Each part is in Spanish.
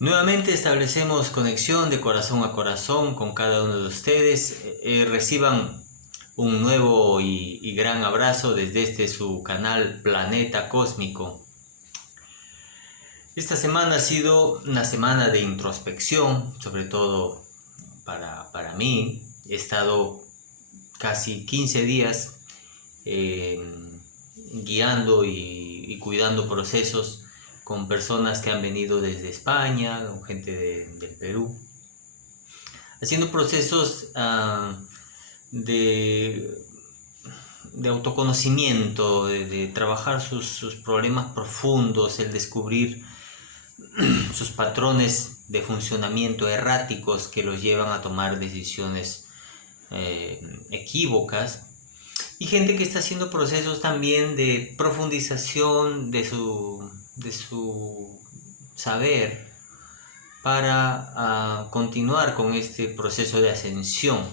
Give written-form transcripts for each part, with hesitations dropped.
Nuevamente establecemos conexión de corazón a corazón con cada uno de ustedes. Reciban un nuevo y gran abrazo desde este su canal Planeta Cósmico. Esta semana ha sido una semana de introspección, sobre todo para mí. He estado casi 15 días guiando y cuidando procesos con personas que han venido desde España, con gente del Perú, haciendo procesos de autoconocimiento, de trabajar sus problemas profundos, el descubrir sus patrones de funcionamiento erráticos que los llevan a tomar decisiones equívocas, y gente que está haciendo procesos también de profundización de su saber para continuar con este proceso de ascensión,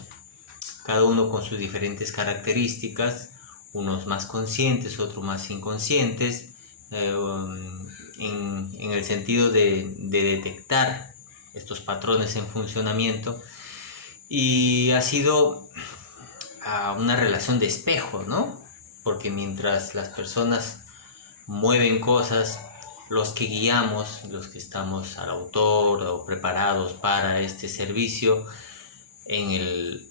cada uno con sus diferentes características, unos más conscientes, otros más inconscientes, en el sentido de detectar estos patrones en funcionamiento. Y ha sido una relación de espejo, ¿no? Porque mientras las personas mueven cosas, los que guiamos, los que estamos al autor o preparados para este servicio, en el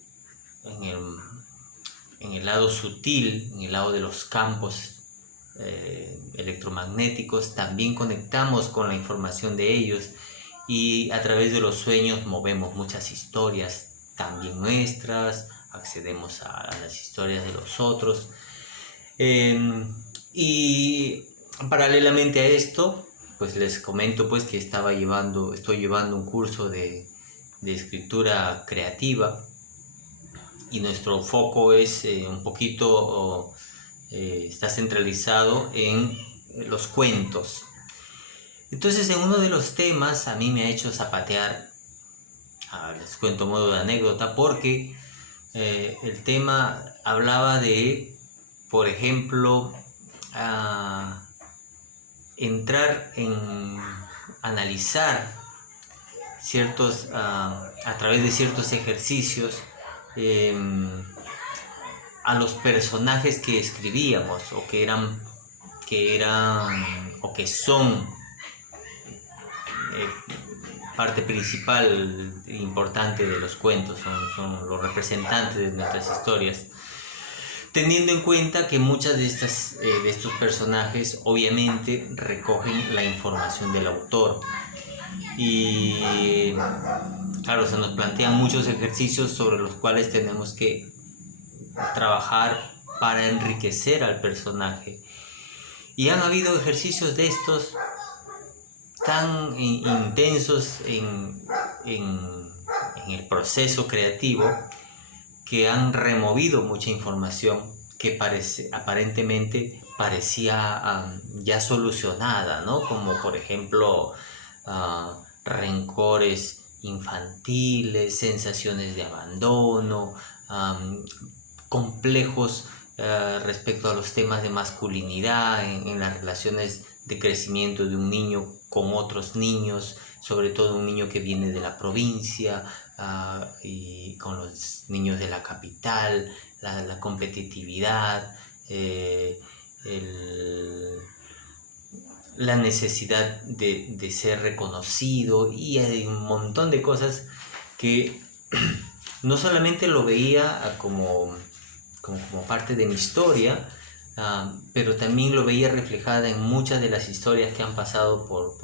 lado sutil, en el lado de los campos electromagnéticos, también conectamos con la información de ellos, y a través de los sueños movemos muchas historias, también nuestras, accedemos a las historias de los otros. Y paralelamente a esto, pues les comento pues que estoy llevando un curso de escritura creativa, y nuestro foco es un poquito, está centralizado en los cuentos. Entonces, en uno de los temas a mí me ha hecho zapatear, les cuento modo de anécdota, porque el tema hablaba de, por ejemplo, entrar en analizar ciertos, a través de ciertos ejercicios, a los personajes que escribíamos, o que eran o que son parte principal importante de los cuentos, son los representantes de nuestras historias, teniendo en cuenta que muchas de estos personajes obviamente recogen la información del autor. Y claro, se nos plantean muchos ejercicios sobre los cuales tenemos que trabajar para enriquecer al personaje. Y han habido ejercicios de estos tan intensos en el proceso creativo, que han removido mucha información que aparentemente parecía ya solucionada, ¿no? Como por ejemplo rencores infantiles, sensaciones de abandono, complejos respecto a los temas de masculinidad en las relaciones de crecimiento de un niño con otros niños, sobre todo un niño que viene de la provincia y con los niños de la capital, la competitividad, la necesidad de ser reconocido, y hay un montón de cosas que no solamente lo veía como parte de mi historia, pero también lo veía reflejada en muchas de las historias que han pasado por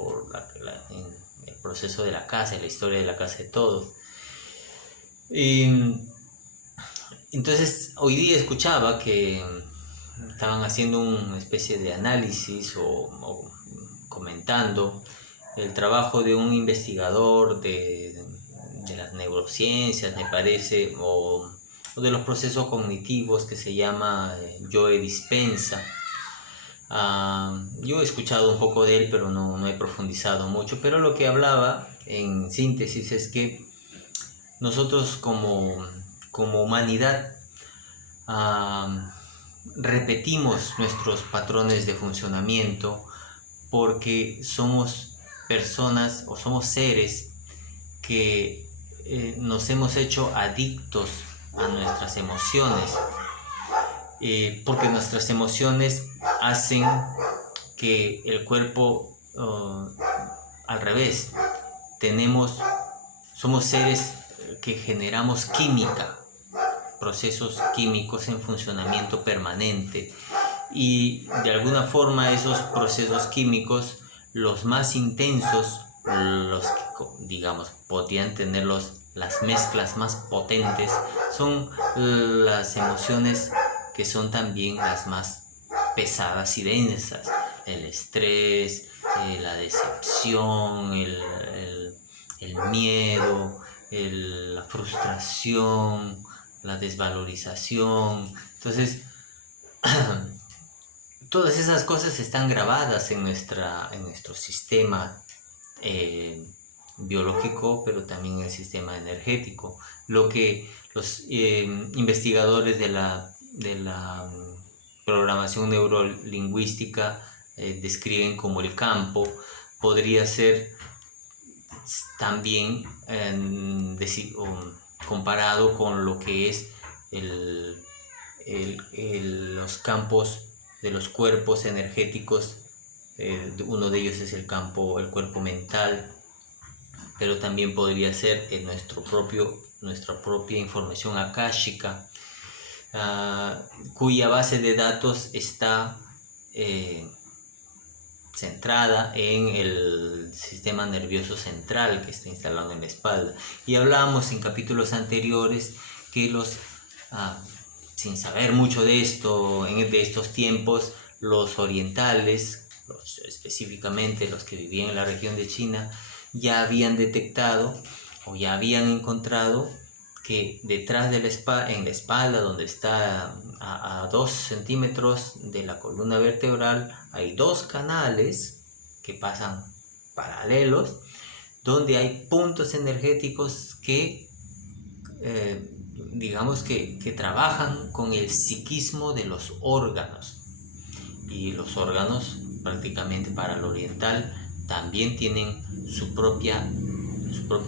en el proceso de la casa, en la historia de la casa de todos. Y entonces hoy día escuchaba que estaban haciendo una especie de análisis o comentando el trabajo de un investigador de las neurociencias, me parece, o de los procesos cognitivos, que se llama Joe Dispenza. Yo he escuchado un poco de él, pero no he profundizado mucho, pero lo que hablaba en síntesis es que nosotros como humanidad repetimos nuestros patrones de funcionamiento porque somos personas o somos seres que nos hemos hecho adictos a nuestras emociones, porque nuestras emociones hacen que el cuerpo, al revés, somos seres que generamos química, procesos químicos en funcionamiento permanente, y de alguna forma esos procesos químicos, los más intensos, los que digamos podrían tener las mezclas más potentes, son las emociones que son también las más pesadas y densas: el estrés, la decepción, el miedo, la frustración, la desvalorización. Entonces, todas esas cosas están grabadas en nuestro sistema biológico, pero también en el sistema energético. Lo que los investigadores de la programación neurolingüística describen como el campo podría ser también comparado con lo que es los campos de los cuerpos energéticos. Uno de ellos es el cuerpo mental, pero también podría ser nuestra propia información akáshica, cuya base de datos está centrada en el sistema nervioso central que está instalado en la espalda. Y hablábamos en capítulos anteriores que sin saber mucho de esto, de estos tiempos, los orientales, específicamente los que vivían en la región de China, ya habían detectado o ya habían encontrado que detrás de en la espalda, donde está a 2 centímetros de la columna vertebral, hay 2 canales que pasan paralelos, donde hay puntos energéticos que digamos que trabajan con el psiquismo de los órganos. Y los órganos, prácticamente para el oriental, también tienen su propio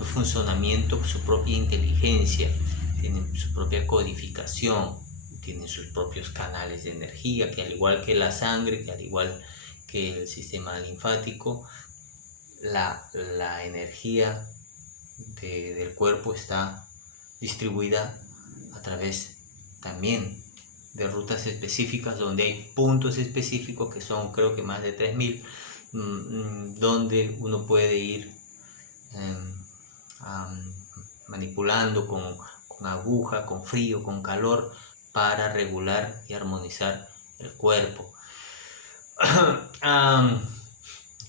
funcionamiento, su propia inteligencia, tienen su propia codificación, tienen sus propios canales de energía, que al igual que la sangre, que al igual que el sistema linfático, la energía del cuerpo está distribuida a través también de rutas específicas, donde hay puntos específicos que son, creo que más de 3000, donde uno puede ir manipulando con aguja, con frío, con calor, para regular y armonizar el cuerpo.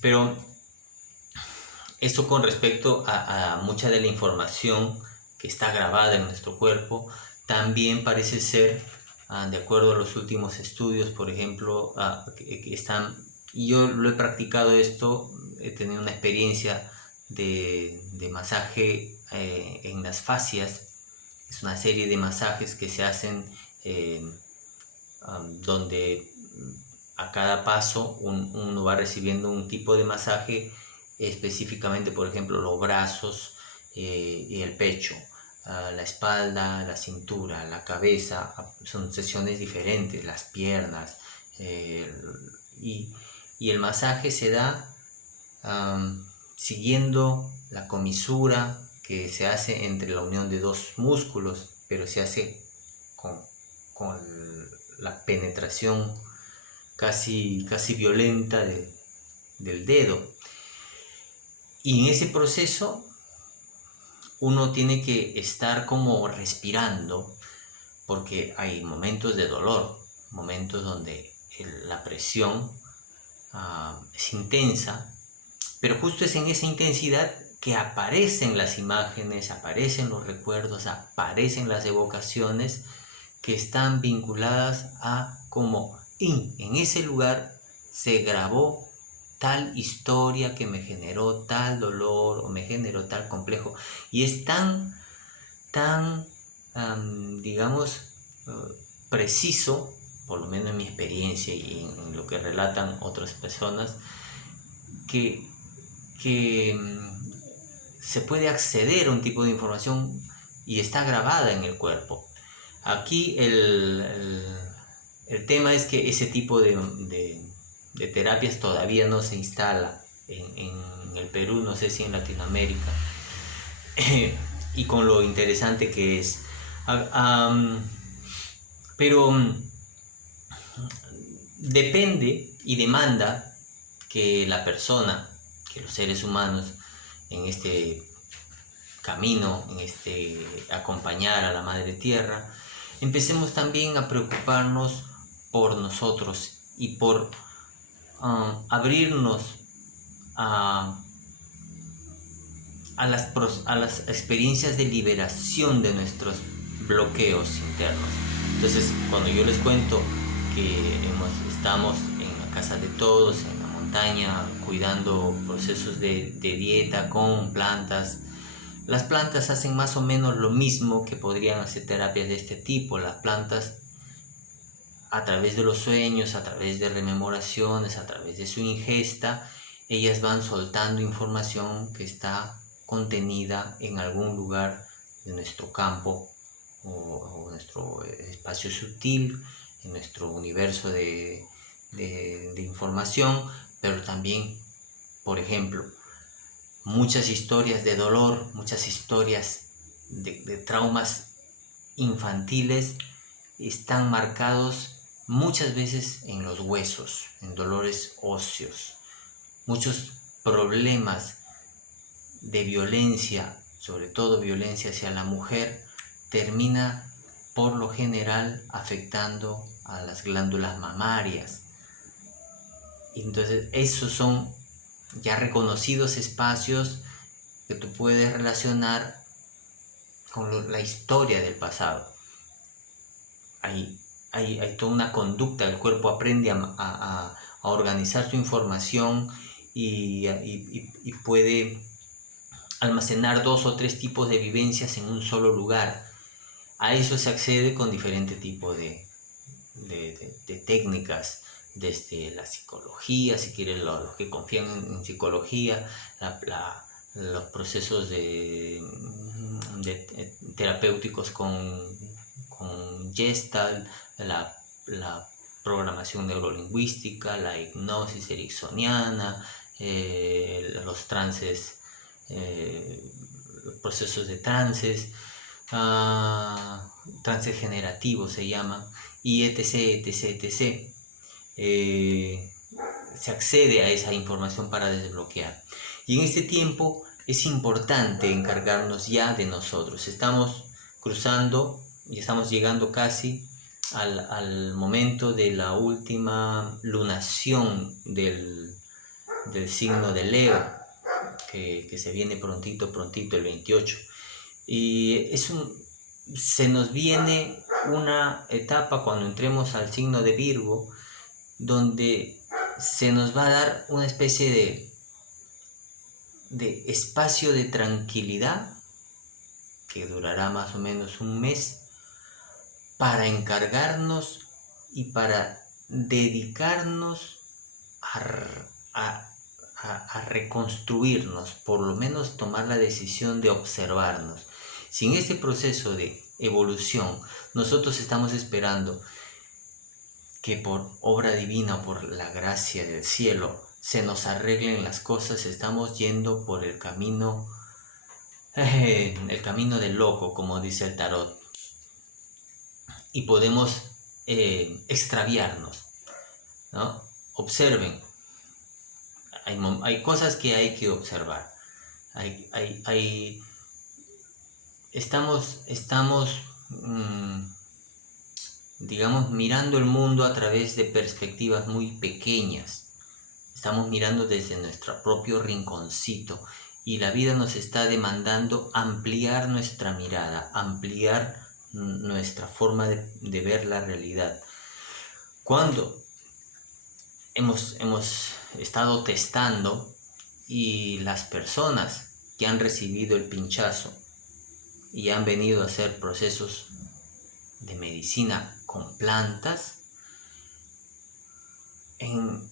Pero eso con respecto a mucha de la información que está grabada en nuestro cuerpo. También parece ser, de acuerdo a los últimos estudios, por ejemplo, y yo lo he practicado esto, he tenido una experiencia de masaje en las fascias. Es una serie de masajes que se hacen donde a cada paso uno va recibiendo un tipo de masaje, específicamente, por ejemplo, los brazos y el pecho, la espalda, la cintura, la cabeza. Son sesiones diferentes, las piernas, y el masaje se da siguiendo la comisura que se hace entre la unión de 2 músculos, pero se hace con la penetración casi violenta del dedo. Y en ese proceso uno tiene que estar como respirando, porque hay momentos de dolor, momentos donde la presión es intensa, pero justo es en esa intensidad que aparecen las imágenes, aparecen los recuerdos, aparecen las evocaciones que están vinculadas a cómo en ese lugar se grabó tal historia que me generó tal dolor o me generó tal complejo. Y es tan digamos, preciso, por lo menos en mi experiencia y en lo que relatan otras personas, que que se puede acceder a un tipo de información y está grabada en el cuerpo. Aquí el tema es que ese tipo de terapias todavía no se instala en el Perú, no sé si en Latinoamérica, y con lo interesante que es. Pero depende y demanda que la persona, que los seres humanos en este camino, en este acompañar a la Madre Tierra, empecemos también a preocuparnos por nosotros y por abrirnos a las experiencias de liberación de nuestros bloqueos internos. Entonces, cuando yo les cuento que estamos en la casa de todos, en la montaña, cuidando procesos de dieta con plantas, las plantas hacen más o menos lo mismo que podrían hacer terapias de este tipo. Las plantas, a través de los sueños, a través de rememoraciones, a través de su ingesta, ellas van soltando información que está contenida en algún lugar de nuestro campo o nuestro espacio sutil, en nuestro universo de información, pero también, por ejemplo, muchas historias de dolor, muchas historias de traumas infantiles están marcados muchas veces en los huesos, en dolores óseos. Muchos problemas de violencia, sobre todo violencia hacia la mujer, termina por lo general afectando a las glándulas mamarias. Entonces, esos son ya reconocidos espacios que tú puedes relacionar con la historia del pasado. Hay toda una conducta, el cuerpo aprende a organizar su información y puede almacenar 2 o 3 tipos de vivencias en un solo lugar. A eso se accede con diferentes tipos de técnicas, desde la psicología, si quieren los que confían en psicología, los procesos terapéuticos con Gestalt, la programación neurolingüística, la hipnosis ericksoniana, los trances, los procesos de trances, trances generativos se llaman, y etc. Se accede a esa información para desbloquear. Y en este tiempo es importante encargarnos ya de nosotros. Estamos cruzando y estamos llegando casi al momento de la última lunación del signo de Leo, que se viene prontito, el 28. Y se nos viene una etapa cuando entremos al signo de Virgo, donde se nos va a dar una especie de espacio de tranquilidad que durará más o menos un mes, para encargarnos y para dedicarnos a reconstruirnos, por lo menos tomar la decisión de observarnos. Si en este proceso de evolución nosotros estamos esperando que por obra divina, por la gracia del cielo, se nos arreglen las cosas, estamos yendo por el camino del loco, como dice el tarot, y podemos extraviarnos, ¿no? Observen, hay cosas que hay que observar. Estamos digamos, mirando el mundo a través de perspectivas muy pequeñas. Estamos mirando desde nuestro propio rinconcito, y la vida nos está demandando ampliar nuestra mirada, ampliar nuestra forma de ver la realidad. Cuando hemos estado testando, y las personas que han recibido el pinchazo y han venido a hacer procesos de medicina con plantas, en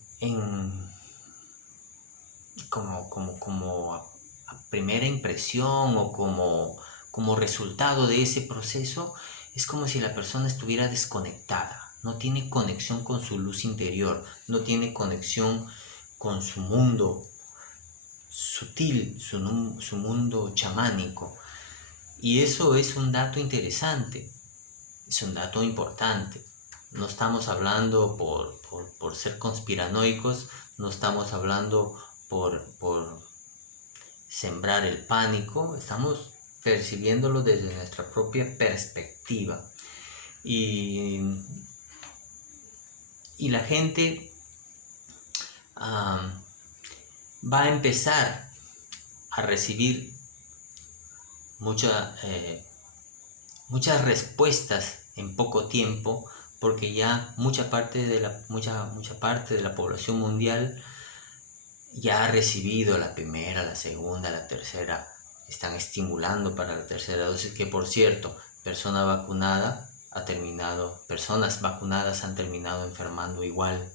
a primera impresión o como resultado de ese proceso, es como si la persona estuviera desconectada, no tiene conexión con su luz interior, no tiene conexión con su mundo sutil, su mundo chamánico. Y eso es un dato interesante, es un dato importante. No estamos hablando por ser conspiranoicos, no estamos hablando por sembrar el pánico, estamos percibiéndolo desde nuestra propia perspectiva. Y, y la gente va a empezar a recibir muchas respuestas en poco tiempo, porque ya mucha parte de la población mundial ya ha recibido la primera, la segunda, la tercera, están estimulando para la tercera dosis, que por cierto, personas vacunadas han terminado enfermando igual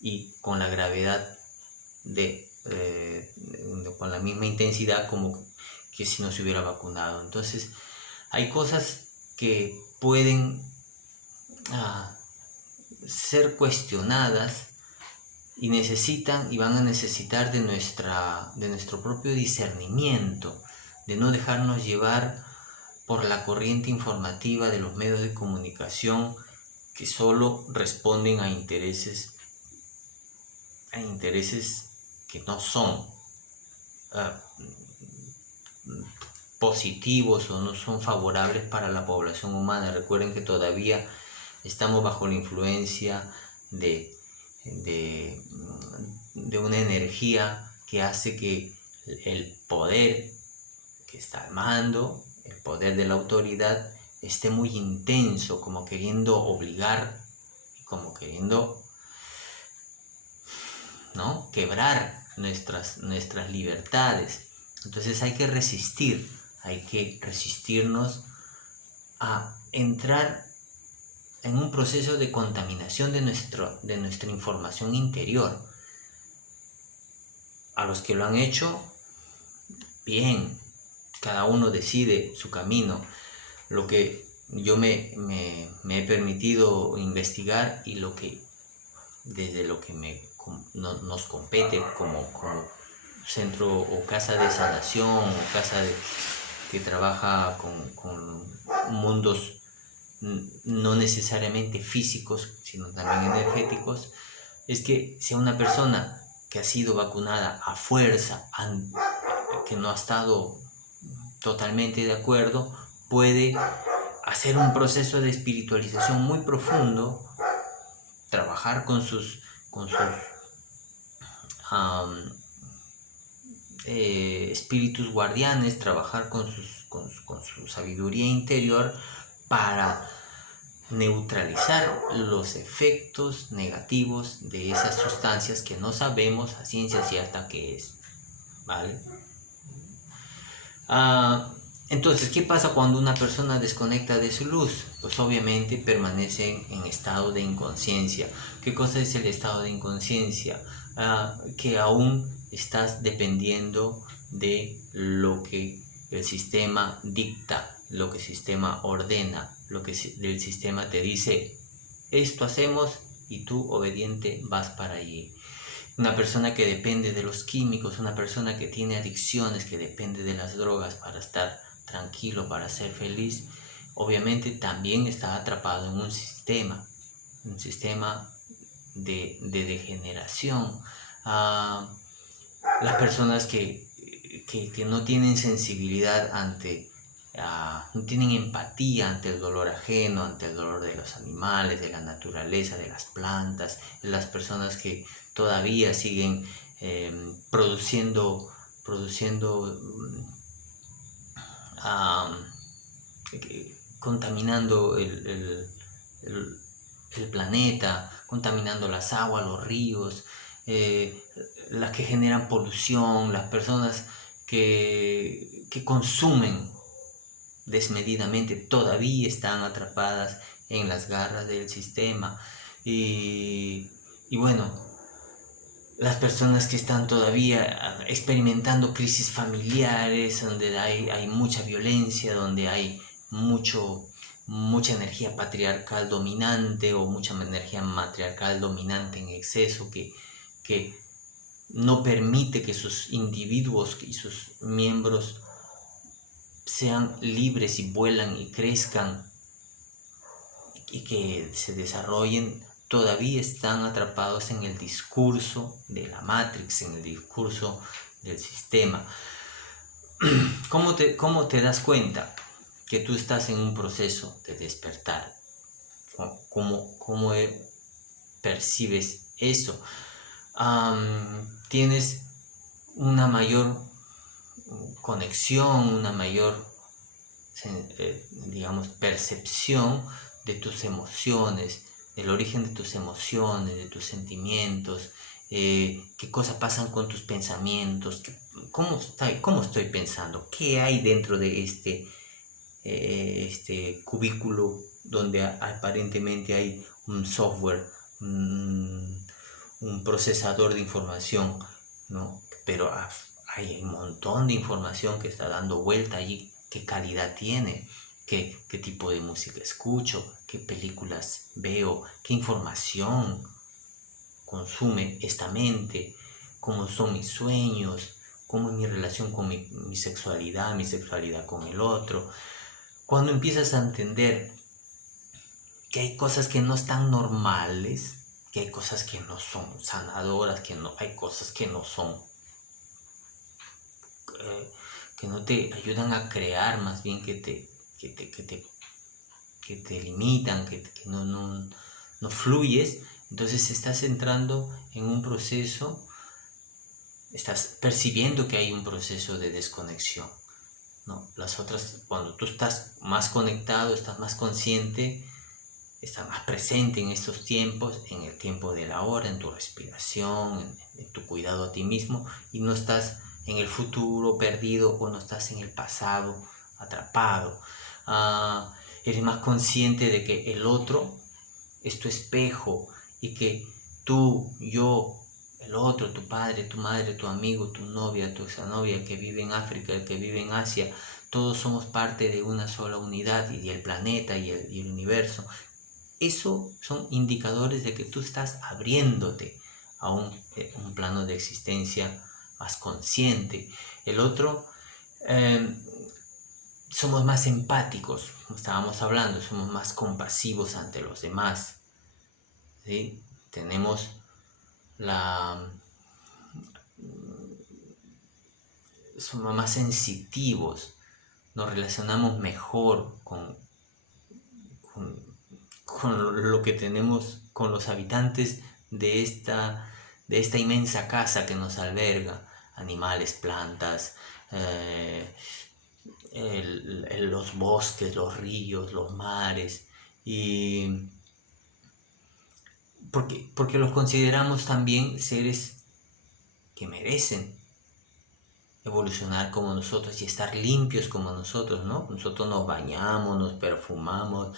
y con la gravedad con la misma intensidad como que si no se hubiera vacunado. Entonces, hay cosas que pueden ser cuestionadas y van a necesitar de nuestro propio discernimiento, de no dejarnos llevar por la corriente informativa de los medios de comunicación que solo responden a intereses que no son positivos o no son favorables para la población humana. Recuerden que todavía estamos bajo la influencia de una energía que hace que el poder que está al mando, el poder de la autoridad, esté muy intenso, como queriendo obligar, como queriendo, ¿no?, quebrar nuestras libertades. Entonces hay que resistirnos a entrar en un proceso de contaminación de nuestra información interior. A los que lo han hecho, bien, cada uno decide su camino. Lo que yo me he permitido investigar y desde lo que nos compete como centro o casa de sanación o casa que trabaja con mundos no necesariamente físicos, sino también energéticos, es que si a una persona que ha sido vacunada a fuerza, que no ha estado totalmente de acuerdo, puede hacer un proceso de espiritualización muy profundo, trabajar con sus espíritus guardianes, trabajar con su sabiduría interior para neutralizar los efectos negativos de esas sustancias que no sabemos a ciencia cierta qué es, ¿vale? Entonces, ¿qué pasa cuando una persona desconecta de su luz? Pues obviamente permanecen en estado de inconsciencia. ¿Qué cosa es el estado de inconsciencia? Que aún estás dependiendo de lo que el sistema dicta, lo que el sistema ordena, lo que el sistema te dice, esto hacemos y tú obediente vas para allí. Una persona que depende de los químicos, una persona que tiene adicciones, que depende de las drogas para estar tranquilo, para ser feliz, obviamente también está atrapado en un sistema de degeneración. Las personas que no tienen sensibilidad no tienen empatía ante el dolor ajeno, ante el dolor de los animales, de la naturaleza, de las plantas, las personas que todavía siguen produciendo contaminando el planeta, contaminando las aguas, los ríos, las que generan polución, las personas que consumen desmedidamente todavía están atrapadas en las garras del sistema. Y bueno, las personas que están todavía experimentando crisis familiares, donde hay mucha violencia, donde hay mucha energía patriarcal dominante o mucha energía matriarcal dominante en exceso que no permite que sus individuos y sus miembros sean libres y vuelan y crezcan y que se desarrollen, todavía están atrapados en el discurso de la Matrix, en el discurso del sistema. ¿Cómo te das cuenta que tú estás en un proceso de despertar? ¿Cómo percibes eso? Tienes una mayor conexión, una mayor, digamos, percepción de tus emociones, del origen de tus emociones, de tus sentimientos, qué cosas pasan con tus pensamientos, cómo estoy pensando, qué hay dentro de este cubículo donde aparentemente hay un software, un procesador de información, ¿no? Pero hay un montón de información que está dando vuelta allí. ¿Qué calidad tiene? ¿Qué tipo de música escucho? ¿Qué películas veo? ¿Qué información consume esta mente? ¿Cómo son mis sueños? ¿Cómo es mi relación con mi sexualidad con el otro? Cuando empiezas a entender que hay cosas que no están normales, que hay cosas que no son sanadoras, hay cosas que no son, que no te ayudan a crear, más bien que te limitan, que no fluyes, entonces estás entrando en un proceso, estás percibiendo que hay un proceso de desconexión, ¿no? Las otras, cuando tú estás más conectado, estás más consciente, estás más presente en estos tiempos, en el tiempo de la hora, en tu respiración, en tu cuidado a ti mismo, y no estás en el futuro perdido o no estás en el pasado atrapado. Eres más consciente de que el otro es tu espejo y que tú, yo, el otro, tu padre, tu madre, tu amigo, tu novia, tu exnovia, el que vive en África, el que vive en Asia, todos somos parte de una sola unidad y el planeta y el universo. Eso son indicadores de que tú estás abriéndote a un plano de existencia más consciente. El otro, somos más empáticos, como estábamos hablando, somos más compasivos ante los demás, ¿sí? Somos más sensitivos, nos relacionamos mejor con lo que tenemos, con los habitantes de esta inmensa casa que nos alberga, animales, plantas, los bosques, los ríos, los mares, y porque los consideramos también seres que merecen evolucionar como nosotros y estar limpios como nosotros, ¿no? Nosotros nos bañamos, nos perfumamos,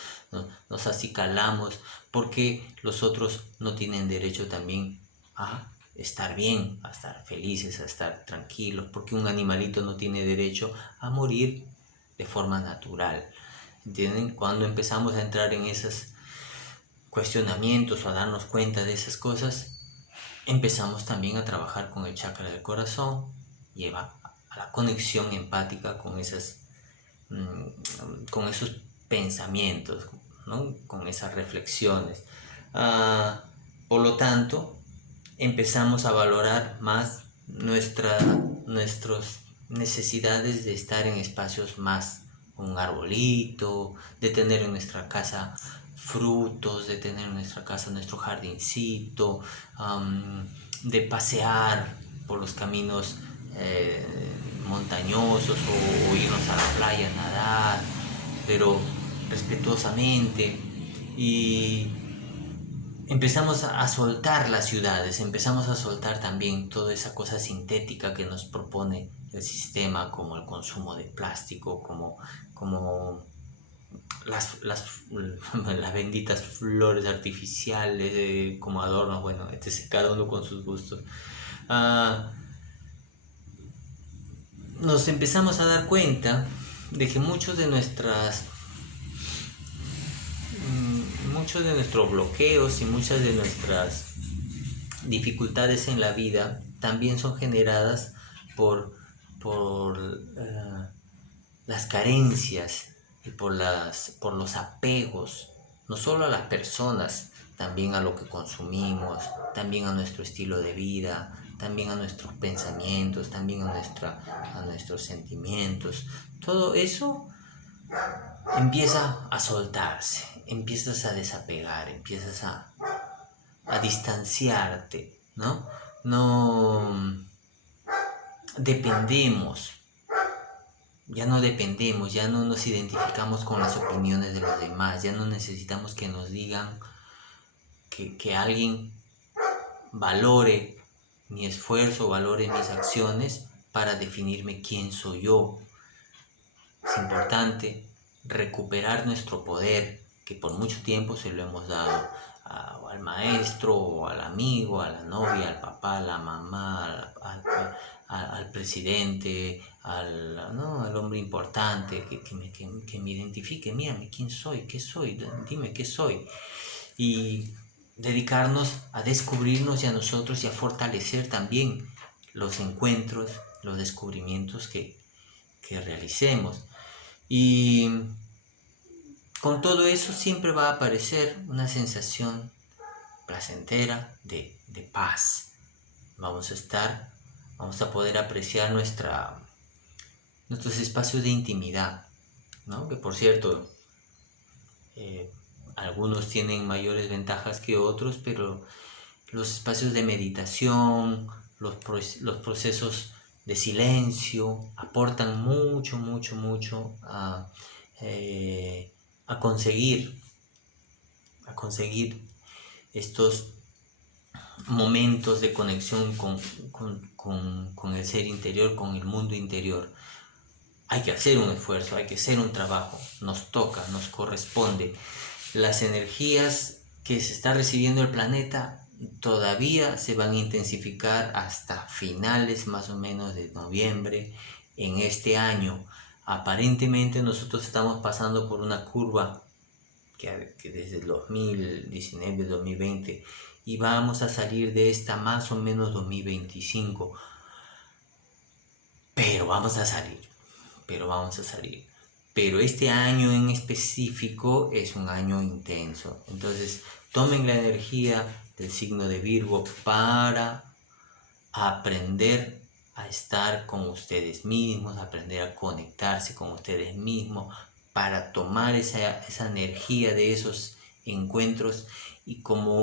nos acicalamos, porque los otros no tienen derecho también a estar bien, a estar felices, a estar tranquilos, porque un animalito no tiene derecho a morir de forma natural, ¿entienden? Cuando empezamos a entrar en esos cuestionamientos o a darnos cuenta de esas cosas, empezamos también a trabajar con el chakra del corazón, lleva a la conexión empática con con esos pensamientos, ¿no? Con esas reflexiones. Por lo tanto, empezamos a valorar más nuestras necesidades de estar en espacios más, un arbolito, de tener en nuestra casa frutos, de tener en nuestra casa nuestro jardincito, de pasear por los caminos montañosos o irnos a la playa a nadar, pero respetuosamente. Y empezamos a soltar las ciudades, empezamos a soltar también toda esa cosa sintética que nos propone el sistema, como el consumo de plástico, como las benditas flores artificiales como adornos, bueno, cada uno con sus gustos. Nos empezamos a dar cuenta de que muchos de nuestros bloqueos y muchas de nuestras dificultades en la vida también son generadas por las carencias y por los apegos, no solo a las personas, también a lo que consumimos, también a nuestro estilo de vida, también a nuestros pensamientos, también a nuestros sentimientos. Todo eso empieza a soltarse, empiezas a desapegar, empiezas a distanciarte, ¿no? No dependemos, ya no dependemos, ya no nos identificamos con las opiniones de los demás, ya no necesitamos que nos digan que alguien valore mi esfuerzo, valore mis acciones para definirme quién soy yo. Es importante recuperar nuestro poder, que por mucho tiempo se lo hemos dado al maestro, o al amigo, a la novia, al papá, a la mamá, al presidente, al hombre importante, que me identifique, mírame, ¿quién soy? ¿Qué soy? Dime qué soy. Y dedicarnos a descubrirnos y a nosotros y a fortalecer también los encuentros, los descubrimientos que realicemos. Y con todo eso siempre va a aparecer una sensación placentera de paz. Vamos a poder apreciar nuestros espacios de intimidad, ¿no? Que por cierto, algunos tienen mayores ventajas que otros, pero los espacios de meditación, los procesos de silencio aportan mucho a conseguir estos momentos de conexión con el ser interior, con el mundo interior. Hay que hacer un esfuerzo, hay que hacer un trabajo, nos toca, nos corresponde. Las energías que se está recibiendo el planeta todavía se van a intensificar hasta finales más o menos de noviembre en este año. Aparentemente nosotros estamos pasando por una curva que desde el 2019, 2020, y vamos a salir de esta más o menos 2025. Pero vamos a salir. Pero este año en específico es un año intenso. Entonces, tomen la energía del signo de Virgo para aprender a estar con ustedes mismos, aprender a conectarse con ustedes mismos, para tomar esa energía de esos encuentros y como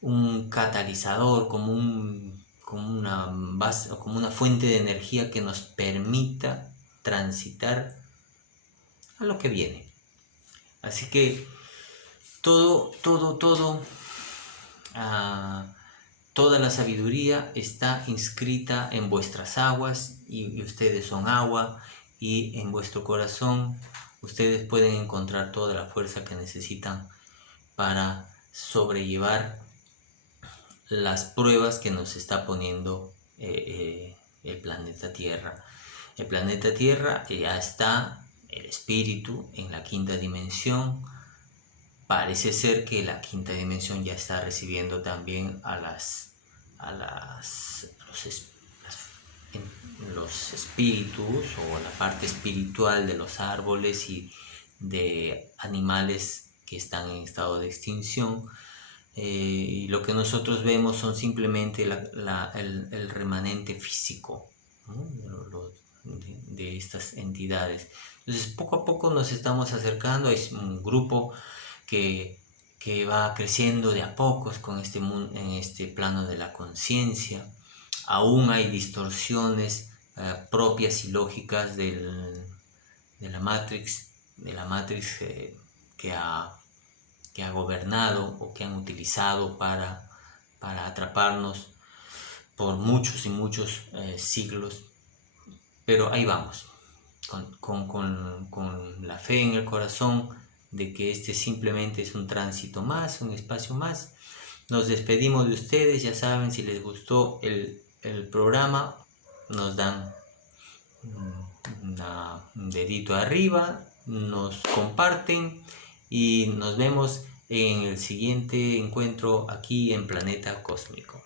un catalizador, como una base, como una fuente de energía que nos permita transitar a lo que viene. Así que toda la sabiduría está inscrita en vuestras aguas y ustedes son agua, y en vuestro corazón ustedes pueden encontrar toda la fuerza que necesitan para sobrellevar las pruebas que nos está poniendo el planeta Tierra. El planeta Tierra ya está, el espíritu, en la quinta dimensión. Parece ser que la quinta dimensión ya está recibiendo también a los espíritus, o la parte espiritual de los árboles y de animales que están en estado de extinción. Y lo que nosotros vemos son simplemente el remanente físico, ¿no? de estas entidades. Entonces poco a poco nos estamos acercando. Es un grupo que va creciendo de a pocos en este plano de la conciencia. Aún hay distorsiones propias y lógicas de la Matrix que ha gobernado o que han utilizado para atraparnos por muchos y muchos siglos. Pero ahí vamos. con la fe en el corazón de que este simplemente es un tránsito más, un espacio más. Nos despedimos de ustedes, ya saben, si les gustó el programa, nos dan un dedito arriba, nos comparten y nos vemos en el siguiente encuentro aquí en Planeta Cósmico.